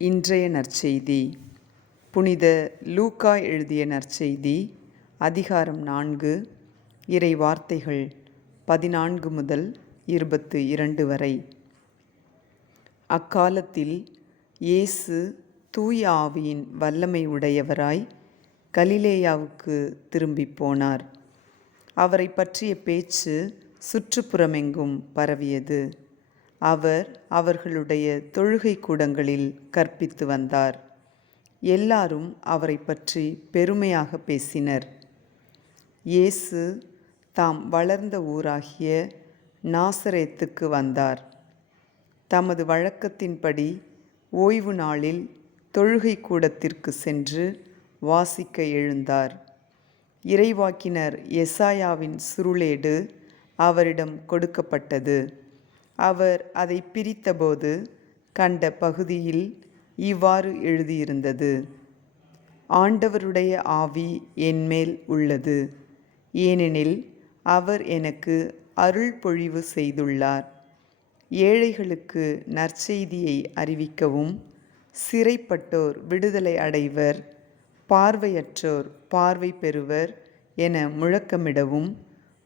இன்றைய நற்செய்தி புனித லூக்கா எழுதிய நற்செய்தி அதிகாரம் 4 இறை வார்த்தைகள் 14 முதல் 22 வரை. அக்காலத்தில் இயேசு தூய ஆவியின் வல்லமை உடையவராய் கலிலேயாவுக்கு திரும்பிப் போனார். அவரை பற்றிய பேச்சு சுற்றுப்புறமெங்கும் பரவியது. அவர் அவர்களுடைய தொழுகை கூடங்களில் கற்பித்து வந்தார். எல்லாரும் அவரை பற்றி பெருமையாக பேசினர். இயேசு தாம் வளர்ந்த ஊராகிய நாசரேத்துக்கு வந்தார். தமது வழக்கத்தின்படி ஓய்வு நாளில் தொழுகை கூடத்திற்கு சென்று வாசிக்க எழுந்தார். இறைவாக்கினர் எசாயாவின் சுருளேடு அவரிடம் கொடுக்கப்பட்டது. அவர் அதை பிரித்தபோது கண்ட பகுதியில் இவ்வாறு எழுதியிருந்தது: ஆண்டவருடைய ஆவி என்மேல் உள்ளது, ஏனெனில் அவர் எனக்கு அருள் பொழிவு செய்துள்ளார். ஏழைகளுக்கு நற்செய்தியை அறிவிக்கவும், சிறைப்பட்டோர் விடுதலை அடைவர், பார்வையற்றோர் பார்வை பெறுவர் என முழக்கமிடவும்,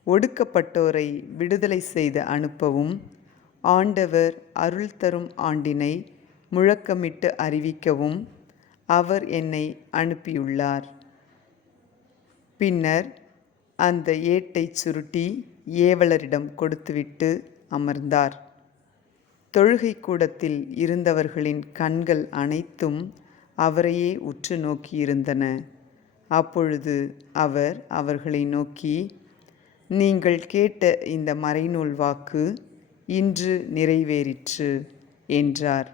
ஒடுக்கப்பட்டோரை விடுதலை செய்து அனுப்பவும், ஆண்டவர் அருள் தரும் ஆண்டினை முழக்கமிட்டு அறிவிக்கவும் அவர் என்னை அனுப்பியுள்ளார். பின்னர் அந்த ஏட்டை சுருட்டி ஏவலரிடம் கொடுத்துவிட்டு அமர்ந்தார். தொழுகை கூடத்தில் இருந்தவர்களின் கண்கள் அனைத்தும் அவரையே உற்று நோக்கியிருந்தன. அப்பொழுது அவர் அவர்களை நோக்கி, நீங்கள் கேட்ட இந்த மறைநூல் வாக்கு இன்று நிறைவேறிற்று என்றார்.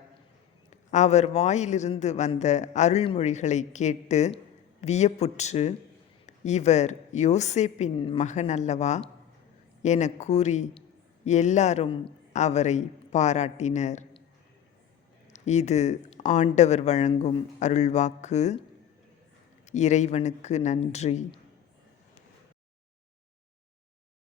அவர் வாயிலிருந்து வந்த அருள்மொழிகளை கேட்டு வியப்புற்று, இவர் யோசேப்பின் மகன் அல்லவா என கூறி எல்லாரும் அவரை பாராட்டினர். இது ஆண்டவர் வழங்கும் அருள்வாக்கு. இறைவனுக்கு நன்றி.